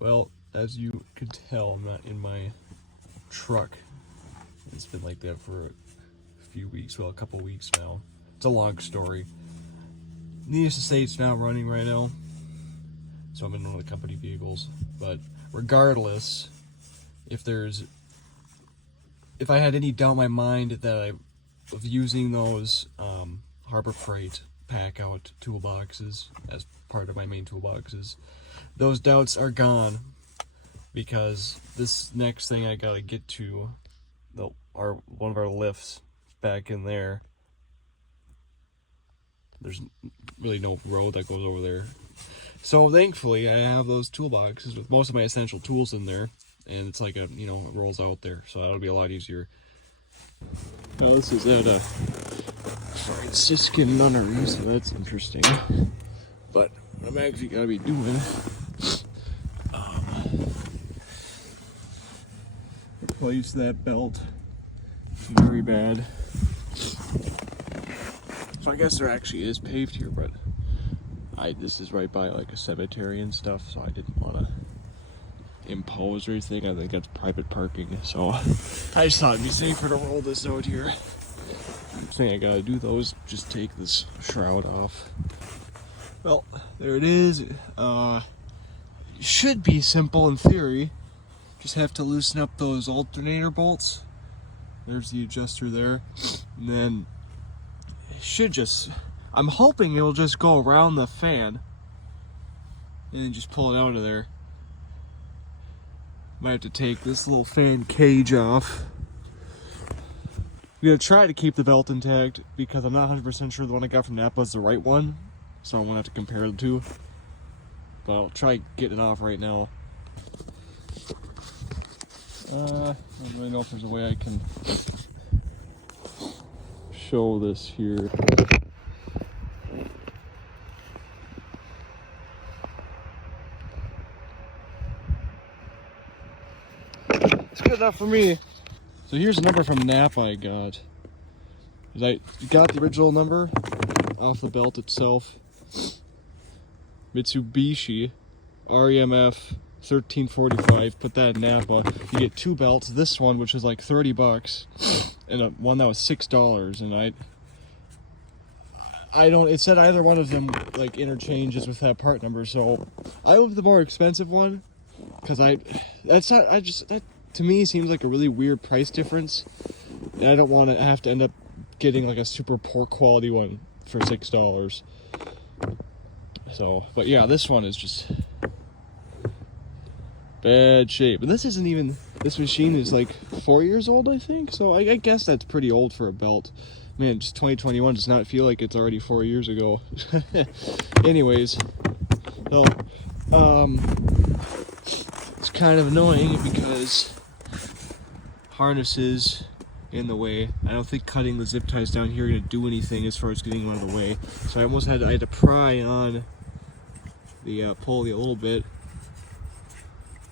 Well, as you can tell, I'm not in my truck. It's been like that for a few weeks, well, a couple weeks now. It's a long story. Needless to say, it's not running right now, so I'm in one of the company vehicles. But regardless, if I had any doubt in my mind that of using those Harbor Freight pack out toolboxes as part of my main toolboxes, those doubts are gone, because this next thing I gotta get to, one of our lifts back in there. There's really no road that goes over there, so thankfully I have those toolboxes with most of my essential tools in there, and it's like it rolls out there, so that'll be a lot easier. Now this is at a Franciscan nunnery, so that's interesting. But what I'm actually gonna be doing, replace that belt. Very bad. So I guess there actually is paved here, but this is right by like a cemetery and stuff, so I didn't want to impose or anything. I think that's private parking, so I just thought it'd be safer to roll this out here. I'm saying I gotta do those, just take this shroud off. Well, there it is. Should be simple in theory. Just have to loosen up those alternator bolts. There's the adjuster there. And then it should just, I'm hoping it'll just go around the fan and then just pull it out of there. Might have to take this little fan cage off. I'm gonna try to keep the belt intact because I'm not 100% sure the one I got from Napa is the right one, so I'm gonna have to compare the two. But I'll try getting it off right now. I don't really know if there's a way I can show this here. It's good enough for me. So here's the number from Napa I got. I got the original number off the belt itself. Mitsubishi REMF 1345. Put that in Napa. You get two belts. This one, which was like $30, and one that was $6. And I don't. It said either one of them like interchanges with that part number. So I went with the more expensive one because that to me seems like a really weird price difference. And I don't want to have to end up getting like a super poor quality one for $6. So, but yeah, this one is just bad shape. And this isn't even, this machine is like 4 years old, I think. So I guess that's pretty old for a belt. Man, just 2021 does not feel like it's already 4 years ago. Anyways, so it's kind of annoying because harnesses in the way. I don't think cutting the zip ties down here are going to do anything as far as getting them out of the way. So I had to pry on the pulley a little bit.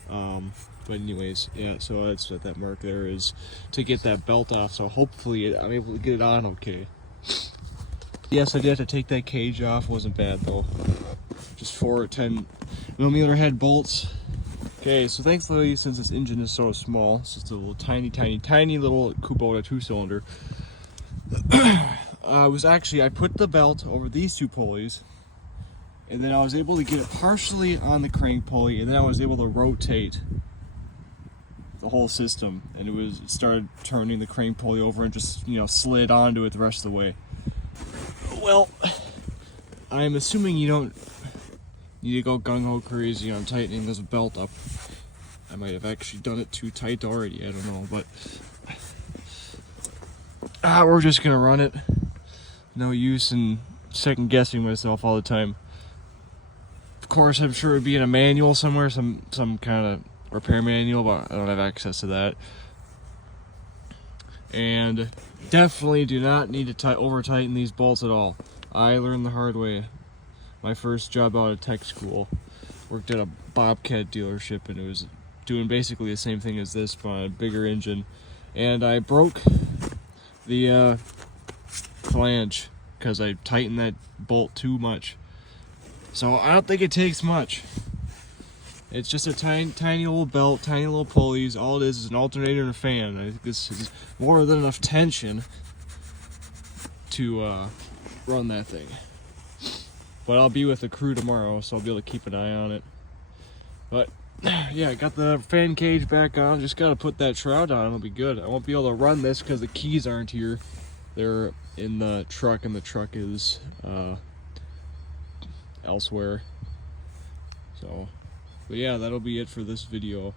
But anyways, yeah, so that's what that mark there is, to get that belt off. So hopefully I'm able to get it on okay. Yes, I did have to take that cage off. Wasn't bad though. Just 4 10mm head bolts. Okay, so thankfully, since this engine is so small, it's just a little tiny little Kubota 2-cylinder. I put the belt over these two pulleys, and then I was able to get it partially on the crank pulley, and then I was able to rotate the whole system, and it started turning the crank pulley over and just slid onto it the rest of the way. Well, I'm assuming you don't need to go gung-ho crazy on tightening this belt up. I might have actually done it too tight already, I don't know, but we're just gonna run it. No use in second guessing myself all the time. Of course, I'm sure it'd be in a manual somewhere, some kind of repair manual, but I don't have access to that. And definitely do not need to over tighten these bolts at all. I learned the hard way. My first job out of tech school, worked at a Bobcat dealership, and it was doing basically the same thing as this, but on a bigger engine. And I broke the flange because I tightened that bolt too much. So I don't think it takes much. It's just a tiny little belt, tiny little pulleys. All it is an alternator and a fan. I think this is more than enough tension to run that thing. But I'll be with the crew tomorrow, so I'll be able to keep an eye on it. But yeah, I got the fan cage back on. Just got to put that shroud on. It'll be good. I won't be able to run this because the keys aren't here. They're in the truck, and the truck is elsewhere. So, but yeah, that'll be it for this video.